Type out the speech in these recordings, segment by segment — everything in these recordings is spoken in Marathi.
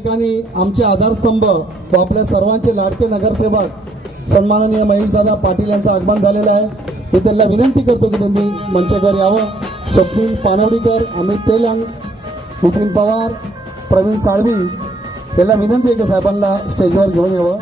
ठिकाणी आमचे आधारस्तंभ व आपल्या सर्वांचे लाडके नगरसेवक सन्माननीय महेशदादा पाटील यांचं आगमन झालेलं आहे. मी त्यांना विनंती करतो की त्यांनी मंचावर यावं. स्वप्नील पानवडीकर, अमित तेलंग, नितीन पवार, प्रवीण साळवी यांना विनंती आहे की साहेबांना स्टेजवर घेऊन यावं.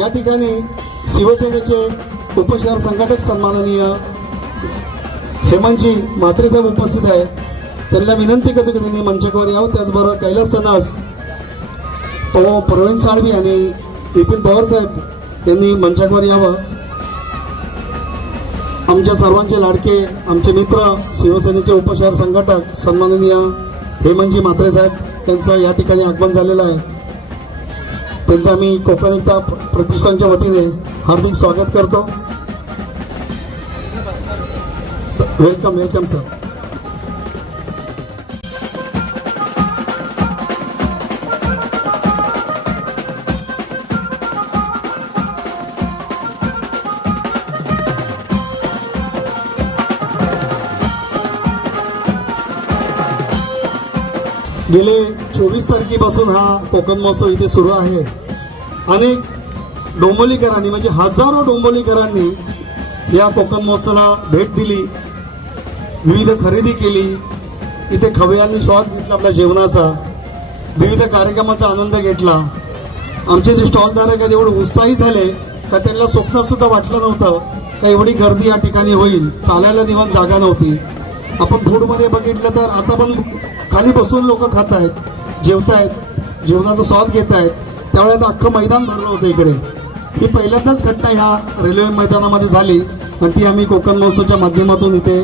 या ठिकाणी शिवसेनेचे उपशहर संघटक सन्माननीय हेमंतजी म्हात्रे साहेब उपस्थित आहेत. त्यांना विनंती करतो की त्यांनी मंचावर यावं. त्याचबरोबर कैलास सनस, प्रवीण साळवी आणि नितीन पवार साहेब यांनी मंचावर यावं. आमच्या सर्वांचे लाडके आमचे मित्र शिवसेनेचे उपशहर संघटक सन्माननीय हेमंतजी म्हात्रे साहेब यांचं या ठिकाणी आगमन झालेलं आहे. त्यांचा मी कोकण एकता प्रतिष्ठानच्या वतीने हार्दिक स्वागत करतो. Welcome welcome sir. गेले 24 तारखेपासून हा कोकण महोत्सव इथे सुरू आहे. अनेक डोंबोलीकरांनी म्हणजे हजारो डोंबोलीकरांनी या कोकण महोत्सवाला भेट दिली, विविध खरेदी केली, इथे खवय्यांनी स्वाद घेतला आपल्या जेवणाचा, विविध कार्यक्रमाचा आनंद घेतला. आमचे जे स्टॉलधारक आहेत एवढे उत्साही झाले का त्यांना स्वप्न सुद्धा वाटलं नव्हतं का एवढी गर्दी या ठिकाणी होईल. चालायला निवांत जागा नव्हती. आपण फूडमध्ये बघितलं तर आता पण खाली बसून लोक खात आहेत, जेवतायत, जेवणाचा स्वाद घेत आहेत. त्यावेळेस अख्खं मैदान भरलं होतं इकडे. ही पहिल्यांदाच घटना ह्या रेल्वे मैदानामध्ये झाली आणि ती आम्ही कोकण महोत्सवच्या माध्यमातून इथे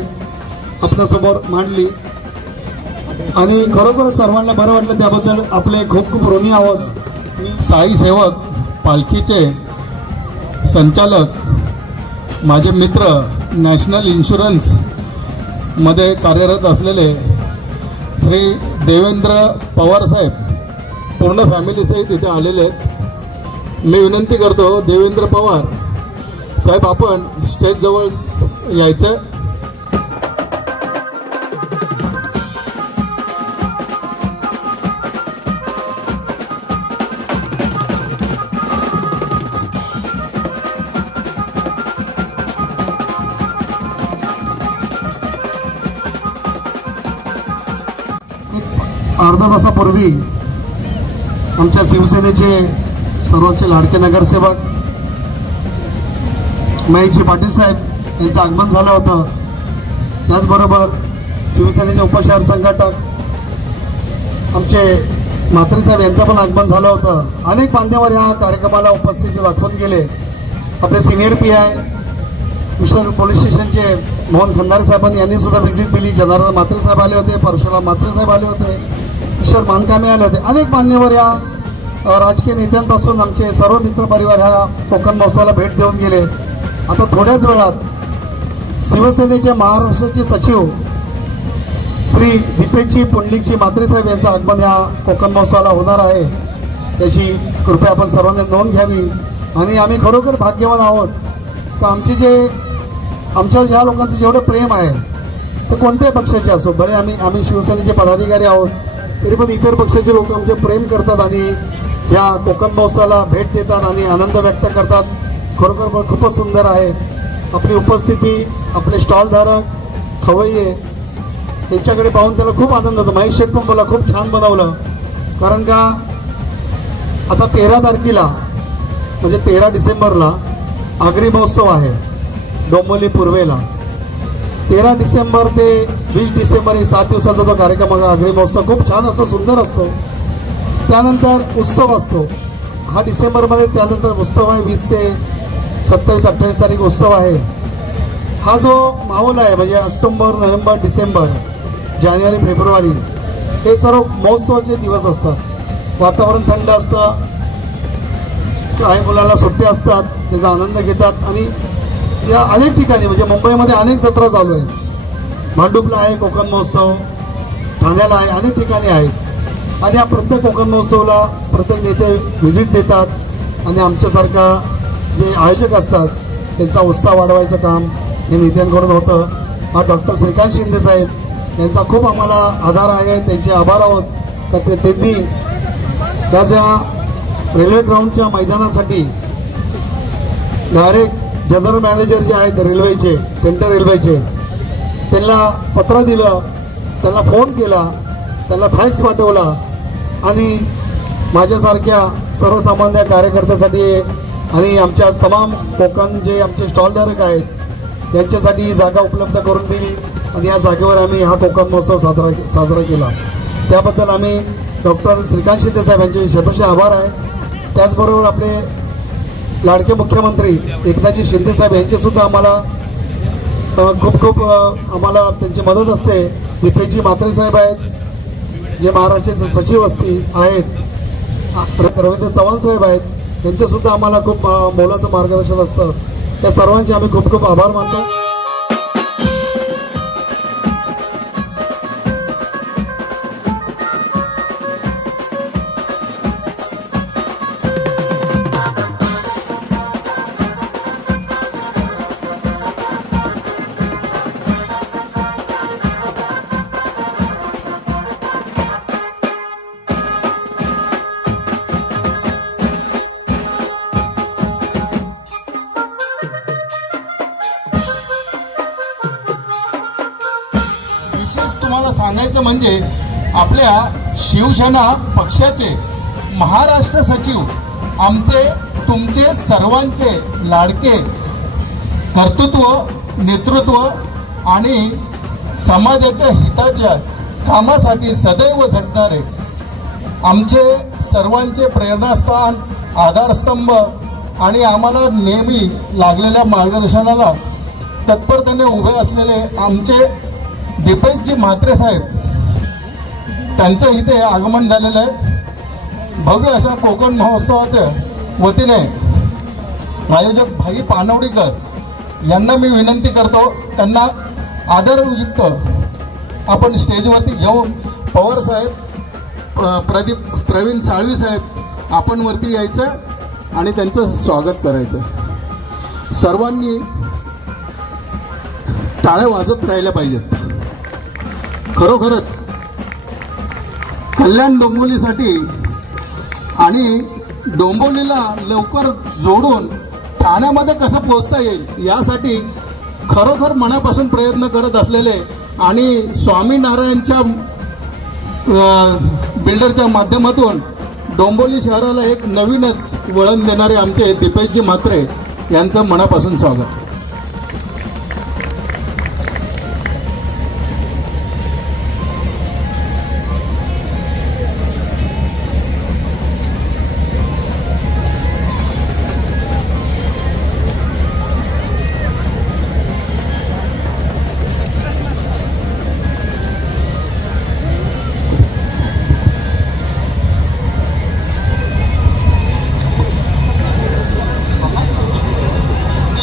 आपल्यासमोर मांडली आणि खरोखर सर्वांना बरं वाटलं. त्याबद्दल आपले खूप खूप ऋणी आहोत. मी साई सेवक पालखीचे संचालक, माझे मित्र, नॅशनल इन्शुरन्समध्ये कार्यरत असलेले श्री देवेंद्र पवार साहेब पूर्ण फॅमिलीसहित इथे आलेले आहेत. मी विनंती करतो देवेंद्र पवार साहेब आपण स्टेजजवळ यायचं. अर्धा तासापूर्वी आमच्या शिवसेनेचे सर्वोच्च लाडके नगरसेवक महेशजी पाटील साहेब यांचं आगमन झालं होतं. त्याचबरोबर शिवसेनेचे उपशहर संघटक आमचे म्हात्रे साहेब यांचं पण आगमन झालं होतं. अनेक मान्यवर ह्या कार्यक्रमाला उपस्थिती दाखवून गेले. आपले सिनियर PI मिशर पोलीस स्टेशनचे मोहन खंदारे साहेबांनी यांनी सुद्धा व्हिजिट दिली. जनार्दन म्हात्रे साहेब आले होते, परशुराम म्हात्रे साहेब आले होते, किशोर मानकामे आले होते. अनेक मान्यवर या राजकीय नेत्यांपासून आमचे सर्व मित्रपरिवार ह्या कोकण महोत्सवाला भेट देऊन गेले. आता थोड्याच वेळात शिवसेनेचे महाराष्ट्राचे सचिव श्री दीपेशजी पुंडलिकजी म्हात्रे साहेब यांचं आगमन या कोकण महोत्सवाला होणार आहे. याची कृपया आपण सर्वांनी नोंद घ्यावी. आणि आम्ही खरोखर भाग्यवान आहोत का आमच्यावर ह्या लोकांचं जेवढं प्रेम आहे ते कोणत्याही पक्षाचे असो, भले आम्ही शिवसेनेचे पदाधिकारी आहोत तरी पण इतर पक्षाचे लोक आमचे प्रेम करतात आणि या कोकण महोत्सवाला भेट देतात आणि आनंद व्यक्त करतात. खरोखर खूपच सुंदर आहे आपली उपस्थिती. आपले स्टॉलधारक खवय्ये यांच्याकडे पाहून त्याला खूप आनंद होतो. महेश शेठ पण बोला खूप छान बनवलं. कारण का आता 13 तारखेला म्हणजे 13 डिसेंबरला आगरी महोत्सव आहे डोंबिवली पूर्वेला. 13 डिसेंबर ते 20 डिसेंबर हे 7 दिवसाचा जो कार्यक्रम आहे आगरी महोत्सव खूप छान असतो, सुंदर असतो. त्यानंतर उत्सव असतो हा डिसेंबरमध्ये. त्यानंतर उत्सव आहे 20 ते 27-28 तारीख उत्सव आहे. हा जो माहोल आहे म्हणजे ऑक्टोबर, नोव्हेंबर, डिसेंबर, जानेवारी, फेब्रुवारी हे सर्व महोत्सवाचे दिवस असतात. वातावरण थंड असतं, काही मुलांना सुट्ट्या असतात, त्याचा आनंद घेतात. आणि या अनेक ठिकाणी म्हणजे मुंबईमध्ये अनेक जत्रा चालू आहेत. भांडुपला आहे कोकण महोत्सव, ठाण्याला आहे, अनेक ठिकाणी आहेत. आणि या प्रत्येक कोकण महोत्सवाला प्रत्येक नेते व्हिजिट देतात आणि आमच्यासारखा जे आयोजक असतात त्यांचा उत्साह वाढवायचं काम हे नेत्यांकडून होतं. हा डॉक्टर श्रीकांत शिंदे साहेब यांचा खूप आम्हाला आधार आहे, त्यांचे आभार आहोत का त्यांनी त्याच्या रेल्वे ग्राउंडच्या मैदानासाठी डायरेक्ट जनरल मॅनेजर जे आहेत रेल्वेचे, सेंट्रल रेल्वेचे, त्यांना पत्र दिलं, त्यांना फोन केला, त्यांना फॅक्स पाठवला आणि माझ्यासारख्या सर्वसामान्य कार्यकर्त्यासाठी आणि आमच्या तमाम कोकण जे आमचे स्टॉलधारक आहेत त्यांच्यासाठी ही जागा उपलब्ध करून दिली आणि या जागेवर आम्ही हा कोकण महोत्सव साजरा केला. त्याबद्दल आम्ही डॉक्टर श्रीकांत शिंदे साहेब यांचे शतशः आभार आहे. त्याचबरोबर आपले लाडके मुख्यमंत्री एकनाथजी शिंदे साहेब यांचेसुद्धा आम्हाला खूप आम्हाला त्यांची मदत असते. दीपेशजी म्हात्रे साहेब आहेत जे महाराष्ट्राचे सचिव आहेत. रवींद्र चव्हाण साहेब आहेत, त्यांचेसुद्धा आम्हाला खूप मोलाचं मार्गदर्शन असतं. त्या सर्वांचे आम्ही खूप खूप आभार मानतो. तुम्हाला सांगायचं म्हणजे आपल्या शिवसेना पक्षाचे महाराष्ट्र सचिव आमचे तुमचे सर्वांचे लाडके, कर्तृत्व, नेतृत्व आणि समाजाच्या हिताच्या कामासाठी सदैव झटणारे आमचे सर्वांचे प्रेरणास्थान, आधारस्तंभ आणि आम्हाला नेहमी लागलेल्या मार्गदर्शनाला तत्परतेने उभे असलेले आमचे दीपेशजी म्हात्रे साहेब, त्यांचं इथे आगमन झालेलं आहे. भव्य अशा कोकण महोत्सवाच्या वतीने आयोजक भाई पानवडीकर यांना मी विनंती करतो, त्यांना आदरयुक्त आपण स्टेजवरती घेऊन पवार साहेब, प्रवीण साळवी साहेब आपण वरती यायचं आणि त्यांचं स्वागत करायचं. सर्वांनी टाळ्या वाजत राहिल्या पाहिजेत. खरोखरच कल्याण डोंबिवलीसाठी आणि डोंबिवलीला लवकर जोडून ठाण्यामध्ये कसं पोहोचता येईल यासाठी खरोखर मनापासून प्रयत्न करत असलेले आणि स्वामीनारायणच्या बिल्डरच्या माध्यमातून डोंबिवली शहराला एक नवीनच वळण देणारे आमचे दीपेशजी म्हात्रे यांचं मनापासून स्वागत.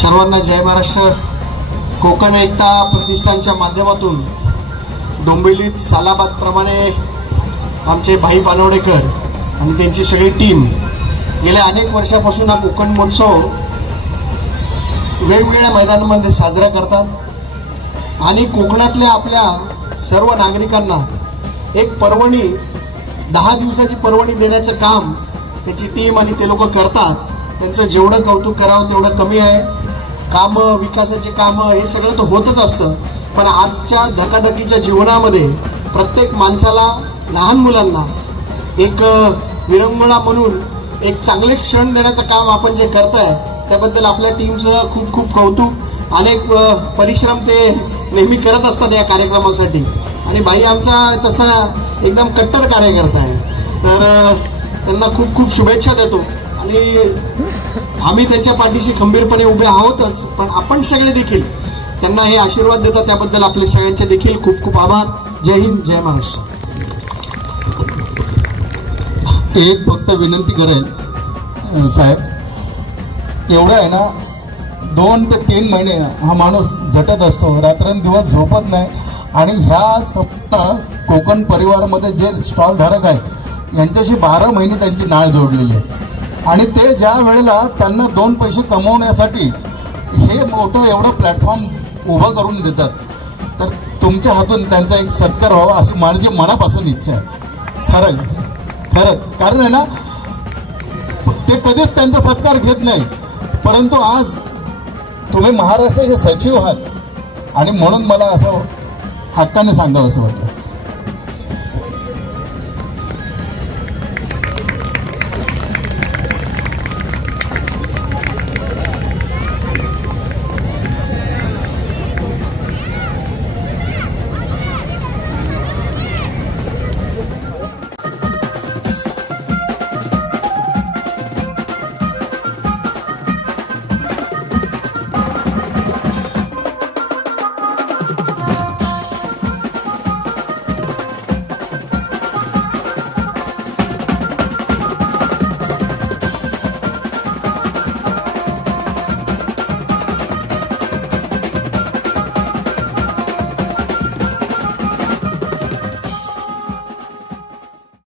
सर्वांना जय महाराष्ट्र. कोकण एकता प्रतिष्ठानच्या माध्यमातून डोंबिवलीत सालाबादप्रमाणे आमचे भाई पानवडेकर आणि त्यांची सगळी टीम गेल्या अनेक वर्षापासून हा कोकण महोत्सव वेगवेगळ्या मैदानामध्ये साजरा करतात आणि कोकणातल्या आपल्या सर्व नागरिकांना एक पर्वणी, 10 दिवसाची पर्वणी देण्याचं काम त्याची टीम आणि ते लोक करतात. त्यांचं जेवढं कौतुक करावं तेवढं कमी आहे. कामं, विकासाचे कामं हे सगळं तर होतच असतं, पण आजच्या धकाधकीच्या जीवनामध्ये प्रत्येक माणसाला, लहान मुलांना एक विरंगुळा म्हणून एक चांगले क्षण देण्याचं काम आपण जे करताय त्याबद्दल आपल्या टीमचं खूप खूप कौतुक. अनेक परिश्रम ते नेहमी करत असतात या कार्यक्रमासाठी आणि भाई आमचा तसा एकदम कट्टर कार्यकर्ता आहे, तर त्यांना खूप खूप शुभेच्छा देतो आणि आम्ही त्यांच्या पाठीशी खंबीरपणे उभे आहोतच, पण आपण सगळे देखील त्यांना हे आशीर्वाद देतात त्याबद्दल आपले सगळ्यांचे देखील खूप खूप आभार. जय हिंद, जय महाराष्ट्र. एक फक्त विनंती करेल साहेब, एवढं आहे ना, 2 ते 3 महिने हा माणूस झटत असतो, रात्रंदिवस झोपत नाही आणि ह्या सप्ताह कोकण परिवारामध्ये जे स्टॉल धारक आहेत यांच्याशी 12 महिने त्यांची नाळ जोडलेली आहे आणि ते ज्या वेळेला त्यांना 2 पैसे कमवण्यासाठी हे मोठं एवढं प्लॅटफॉर्म उभं करून देतात, तर तुमच्या हातून त्यांचा एक सत्कार व्हावा अशी माझी मनापासून इच्छा आहे. खरंच कारण आहे ना, ते कधीच त्यांचा सत्कार घेत नाही, परंतु आज तुम्ही महाराष्ट्राचे सचिव आहात आणि म्हणून मला असं हक्काने सांगावं असं वाटतं.